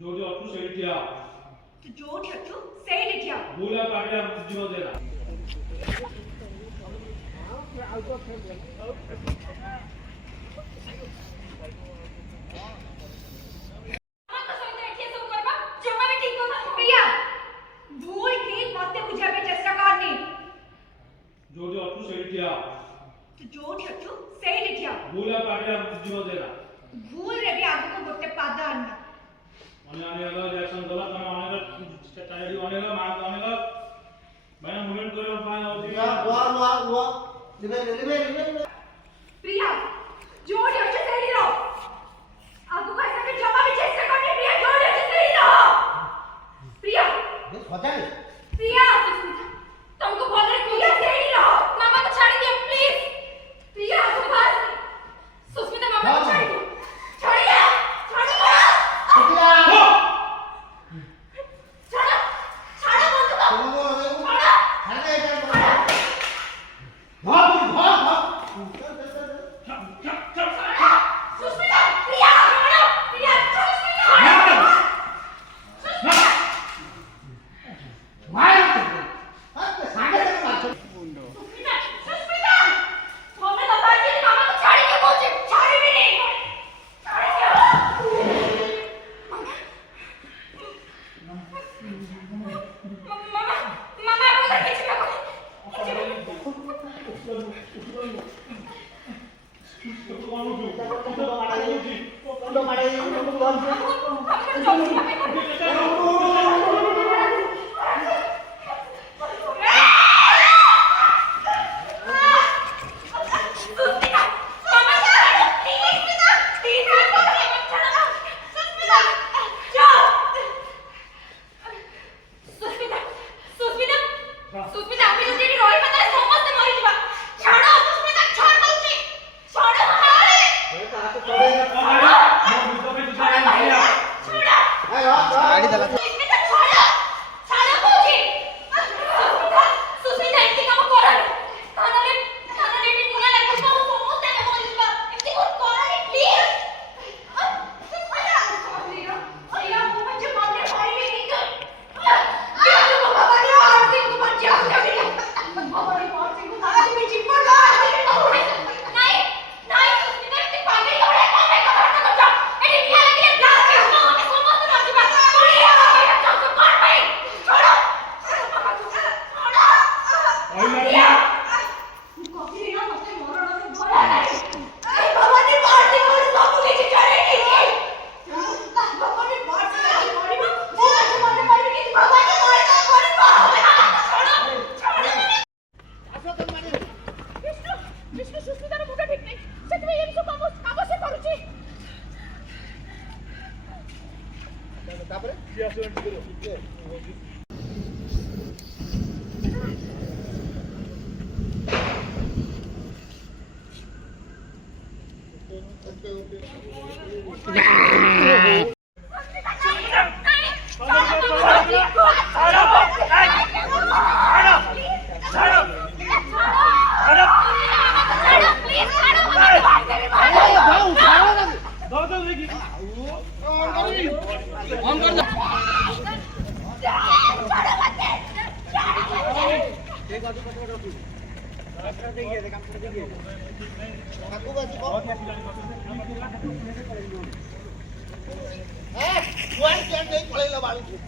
ଯୋଉଠି ଅଛୁ ସେଇଠି ଠିଆ ହ। ତୁ ଯୋଉଠି ଅଛୁ ସେଇଠି ଠିଆ ହ। ଭୁଲ ଆଉ ପାଟିରେ ଯିବ ଦେନା। ଯୋଉଠି ଅଛୁ ସେଇଠି ଠିଆ ହ। ତୁ ଯୋଉଠି ଅଛୁ ସେଇଠି ଠିଆ ହ। ଭୁଲ ଆଉ ପାଟିରେ ଯିବ ଦେନା। ଭୁଲରେ ବି ଆଗକୁ ଗୋଟେ ପାଦ ଆଣିନା। ଅନେକ ରିଆକ୍ସନ ଦେଲା ତମେ ଅନେକ ଟାଇଡି ଅନେକ ମାର୍କ ଅନେକ ଭାଇ ମୁଭମେଣ୍ଟ କରିବା ପାଇଁ ଅଛି ପ୍ରିୟା ଯୋଉଠି ଅଛୁ ସେଇଠି ରହ। ଆଗକୁ ଆସିବାକୁ ଜମା ବି ଚେଷ୍ଟା କରନି। ପ୍ରିୟା ଯୋଉଠି ଅଛୁ ସେଇଠି ରହ। ପ୍ରିୟା ପ୍ରିୟା तुमको बोल रही प्रिया ସେଇଠି ରହ। मामा को छाड़ दियो प्लीज। प्रिया आगू बस। सुस्मिता मामा को छाड़ दियो। छोड़िए छोड़िए छोड़ो छोड़ो बंद करो। सुस्मिता प्रिया छोड़ो। प्रिया Hãy subscribe cho kênh Ghiền Mì Gõ để không bỏ lỡ những video hấp dẫn।